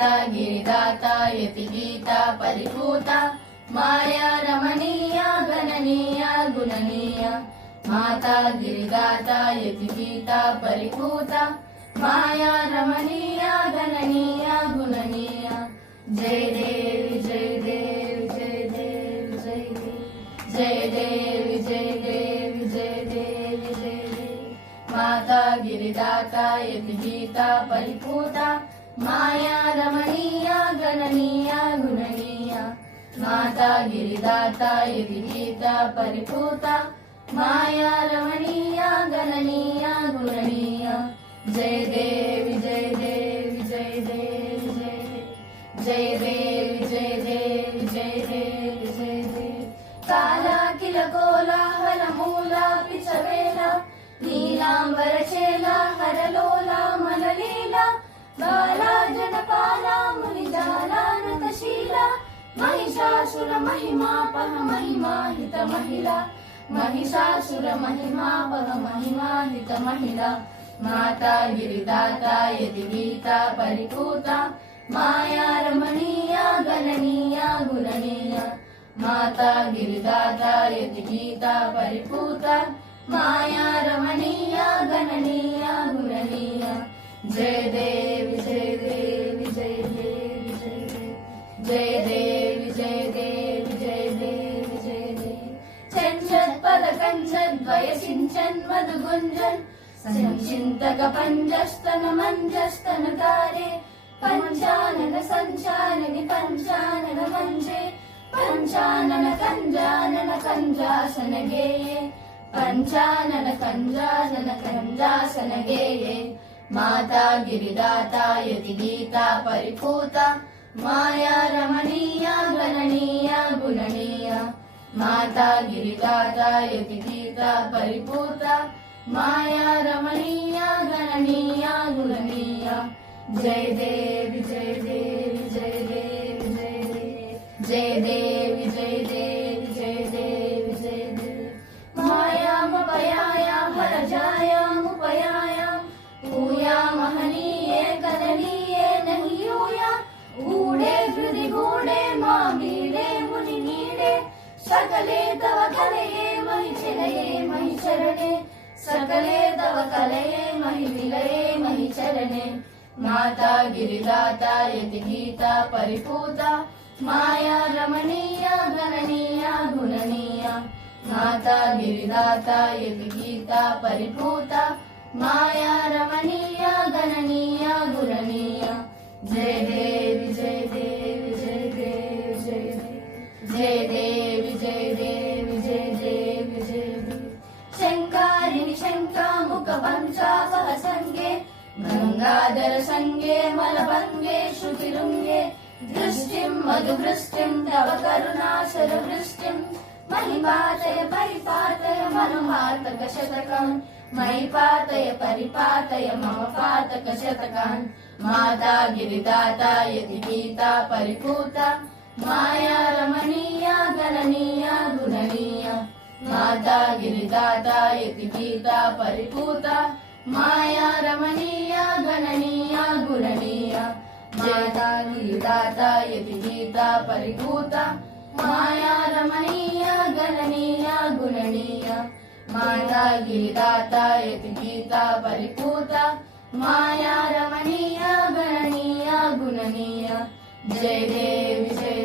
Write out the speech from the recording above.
माता गिरिदाता यतिगीता परिपूता माया रमणीया गणनीया गुणनीया माता गिरिदाता यतिगीता परिपूता माया रमणीया गणनीया गुणनीया। जय देवी जय देवी जय देवी जय देवी जय देवी जय देवी जय देवी जय देवी माता गिरिदाता यतिगीता परिपूता माया रमणीया गणनीया गुणनीया माता गिरिदाता यतिगीता परिपूता माया रमणीया गणनीया गुणनीया। जय देवी जय देवी जय देवी जय देवी जय देवी जय देवी जय देवी काला किल कोलाहल मूला पिचवेला नीलांबर चेला हरलोला मनलीला बाला जनपाला मुनिजाला नतशीला महिषासुर महिमापह महिमाहित महिला महिषासुर महिमापह महिमाहित महिला माता गिरिदाता यतिगीता परिपूता माया रमणीया गणनीया गुणनीया माता गिरिदाता यतिगीता परिपूता माया रमणीया गणनीया गुणनीया। जय देवी जय देवी जय देवी जय देवी जय देवी जय देवी जय देवी चंचत पद कंचन द्वय सिंचन मधुगुंजन संचिंतक पंजस्तन मंजस्तन तारे पंचानन संचानन पंचानन मंजे पंचानन कंजानन कंजासन गेये पंचानन कंजानन कंजासन गेये माता गिरिदाता यतिगीता परिपूता माया रमणीया गणनीया गुणनीया माता गिरिदाता यतिगीता परिपूता माया रमणीया गणनीया गुणनीया। जय देवी जय देवी जय देवी जय देवी जय देवी जय देवी जय देवी मायामुपयायां हरजायामुपयायां ऊया महनीये गणनीये नहीं यूया ऊडे हृदि गूडे मामीडे मुनि नीडे सकले तव कलये महिचलये महिचरणे सकले तव कलये महिविलये महिचरणे माता गिरिदाता यतिगीता परिपूता माया रमणीया गणनीया गुणनीया माता गिरिदाता यतिगीता परिपूता माया रमणीया गणनीया गुणनीया। जय देवी जय देवी जय देवी जय देवी जय देवी जय देवी जय देवी शंकारिणि शंकामुख पंचापह संगे गंगाधर संगे मलभंगे श्रुतिरुंगे दृष्टिं मधुवृष्टिं तव करुणासर वृष्टिं महिपातय परिपातय मनुमातक शतकम् महिपातय परिपातय मम पातक शतकान् माता गिरिदाता यतिगीता परिपूता माया रमणीया गणनीया गुणनीया माता गिरिदाता यतिगीता परिपूता माया रमणीया गणनीया गुणनीया माता गिरिदाता यतिगीता परिपूता माया रमणीया गणनीया गुणनीया माता गिरिदाता यतिगीता परिपूता माया रमणीया गणनीया गुणनीया। जय देवी जय